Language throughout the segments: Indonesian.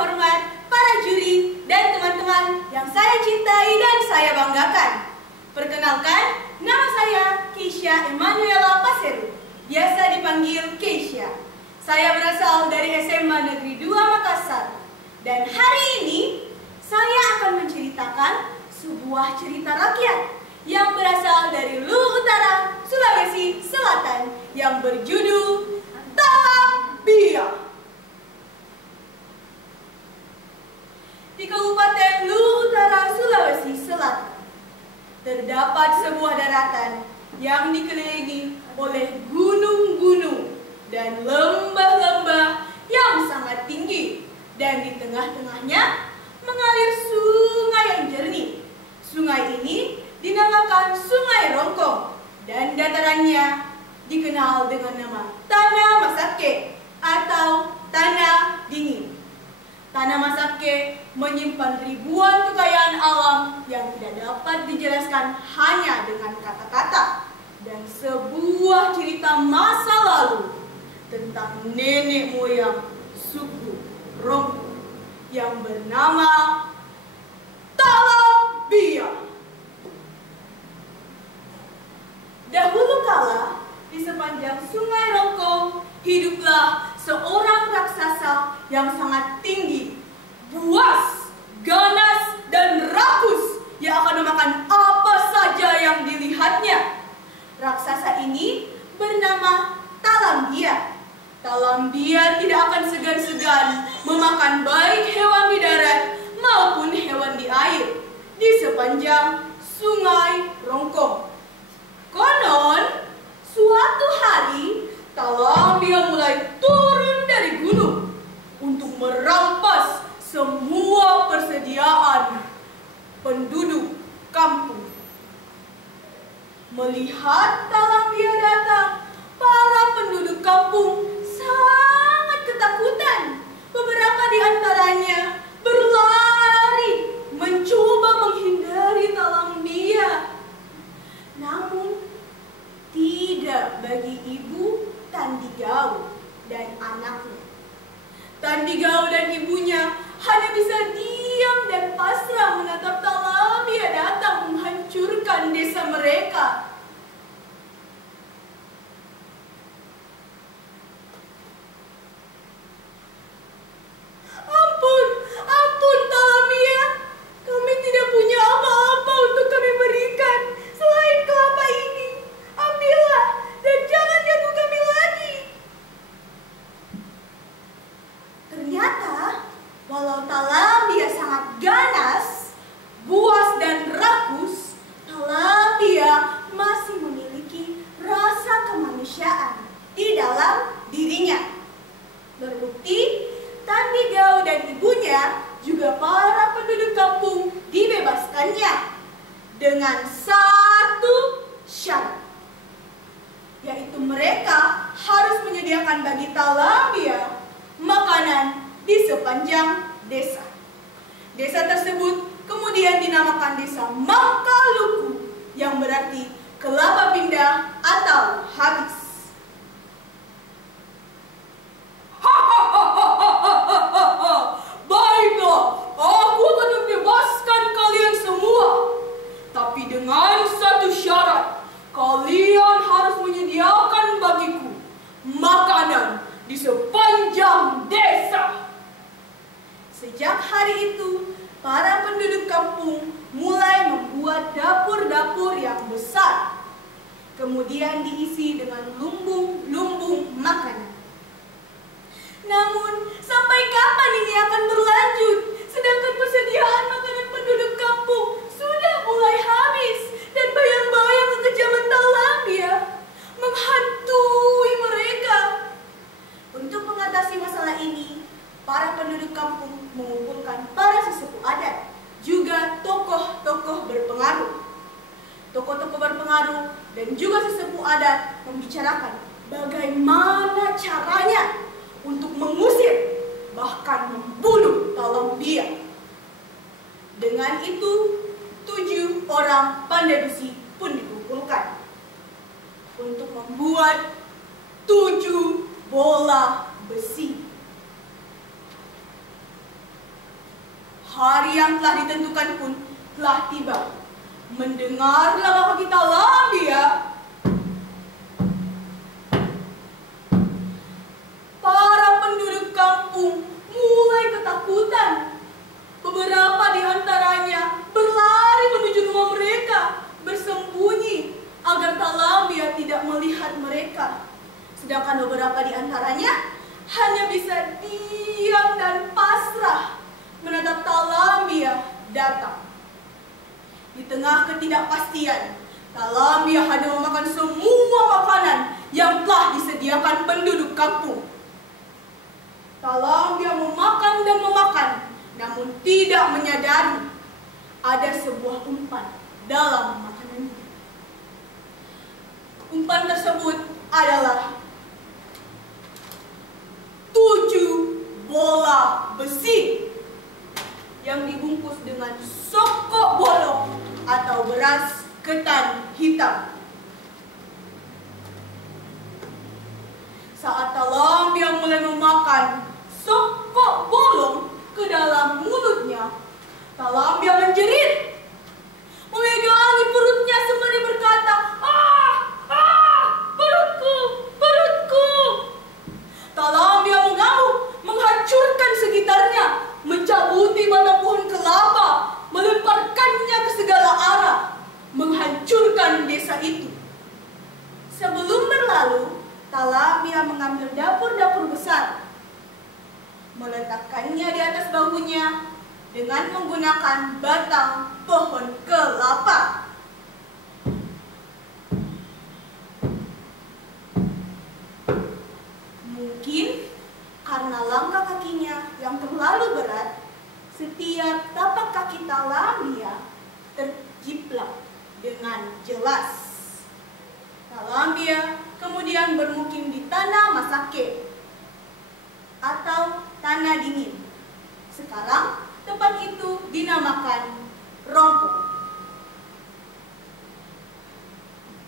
terhormat, para juri, dan teman-teman yang saya cintai dan saya banggakan. Perkenalkan, nama saya Keisha Emanuela Paseru, biasa dipanggil Keisha. Saya berasal dari SMA Negeri 2 Makassar. Dan hari ini, saya akan menceritakan sebuah cerita rakyat yang berasal dari Luwu Utara, Sulawesi Selatan, yang berjudul Talang Bia. Di Kabupaten Luwu Utara, Sulawesi Selatan, terdapat sebuah daratan yang dikelilingi oleh gunung-gunung dan lembah-lembah yang sangat tinggi, dan di tengah-tengahnya mengalir sungai yang jernih. Sungai ini dinamakan Sungai Rongkong, dan datarannya dikenal dengan nama Tanah Masake atau Tanah Dingin. Tanah Masake menyimpan ribuan kekayaan alam yang tidak dapat dijelaskan hanya dengan kata-kata, dan sebuah cerita masa lalu tentang nenek moyang suku Rongkong yang bernama Talang Bia. Dahulu kala, di sepanjang Sungai Rongkong, hiduplah seorang raksasa yang sangat tinggi, buas, ganas, dan rakus yang akan memakan apa saja yang dilihatnya. Raksasa ini bernama Talang Bia. Talang Bia tidak akan segan-segan memakan baik hewan di darat maupun hewan di air di sepanjang Sungai Rongkong. Konon, suatu hari Talang Bia mulai turun dari gunung untuk merampas semua persediaan penduduk kampung. Melihat Talang Bia datang, para penduduk kampung sangat ketakutan. Beberapa di antaranya berlari mencoba menghindari Talang Bia. Namun, tidak bagi ibu Tandigau dan anaknya. Tandigau dan ibunya hanya bisa diam dan pasrah menatap Talang Bia datang menghancurkan desa mereka. Ampun Talang Bia, kami tidak punya apa-apa untuk kami berikan selain kelapa ini. Ambillah dan jangan ganggu kami lagi. Ternyata, walau Talang Bia sangat ganas, buas, dan rakus, Talang Bia masih memiliki rasa kemanusiaan di dalam dirinya. Berbukti, Tandigau dan ibunya juga para penduduk kampung dibebaskannya dengan satu syarat, yaitu mereka harus menyediakan bagi Talang Bia makanan di sepanjang desa. Desa tersebut kemudian dinamakan Desa Mangkaluku, yang berarti kelapa pindah atau habis. Baiklah, aku akan membebaskan kalian semua. Tapi dengan satu syarat, kalian harus menyediakan bagiku makanan di sepanjang desa. Sejak hari itu, para penduduk kampung mulai membuat dapur-dapur yang besar, kemudian diisi dengan lumbung-lumbung makanan. Namun, sampai kapan ini akan berlanjut? Sedangkan persediaan makanan penduduk kampung sudah mulai habis, dan bayang-bayang kekejaman Talang Bia menghantui mereka. Untuk mengatasi masalah ini, para penduduk kampung mengumpulkan para sesepuh adat, juga tokoh-tokoh berpengaruh. Tokoh-tokoh berpengaruh dan juga sesepuh adat membicarakan bagaimana caranya untuk mengusir, bahkan membunuh Talang Bia. Dengan itu, 7 orang pandai besi pun dikumpulkan untuk membuat 7 bola besi. hari yang telah ditentukan pun telah tiba. Mendengarlah kaki Talambia. Para penduduk kampung mulai ketakutan. Beberapa di antaranya berlari menuju rumah mereka, bersembunyi agar Talambia tidak melihat mereka. Sedangkan beberapa di antaranya hanya bisa diam dan pasrah menatap Talambia datang. Di tengah ketidakpastian, Talambia hanya memakan semua makanan yang telah disediakan penduduk kampung. Talambia memakan dan memakan, namun tidak menyadari ada sebuah umpan dalam makanannya. Umpan tersebut adalah 7 bola besi yang dibungkus dengan sokok bolong atau beras ketan hitam. Saat Talambia mulai memakan sokok bolong ke dalam mulutnya, Talambia menjerit, memegangi perutnya sembari berkata, perutku, perutku. Talambia mengamuk, menghancurkan sekitarnya, mencabuti batang pohon kelapa, melemparkannya ke segala arah, menghancurkan desa itu. Sebelum berlalu, Talambia mengambil dapur-dapur besar, meletakkannya di atas bahunya dengan menggunakan batang pohon kelapa. Mungkin karena langkah kakinya yang terlalu berat, setiap tapak kaki Talambia terjiplak dengan jelas. Talambia kemudian bermukim di tanah Masake atau tanah dingin. Sekarang tempat itu dinamakan Rongpo.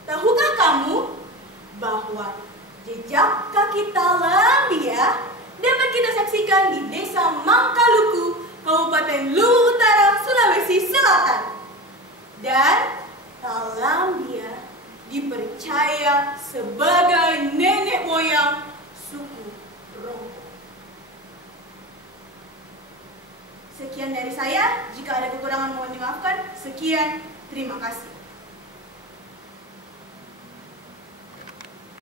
Tahukah kamu bahwa jejak kaki Talambia dapat kita saksikan di Desa Mangkaluku, Kabupaten Luwu Utara, Sulawesi Selatan. Dan Talambia dipercaya sebagai nenek moyang suku Rongpo. Sekian dari saya. Jika ada kekurangan mohon dimaafkan. Sekian, terima kasih.